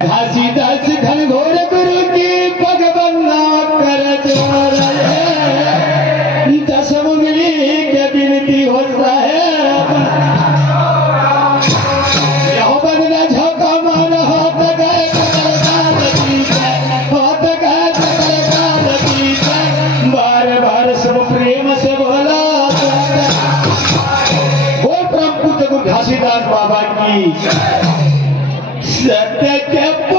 घासीदास घनघोर गुरु की पग बंदा कर दस मुंगली के बिनती होता है यहो बंदा झोंका मान होत गए बार बार सब प्रेम से बोला वो परम पूज्य घासीदास बाबा की सत्य के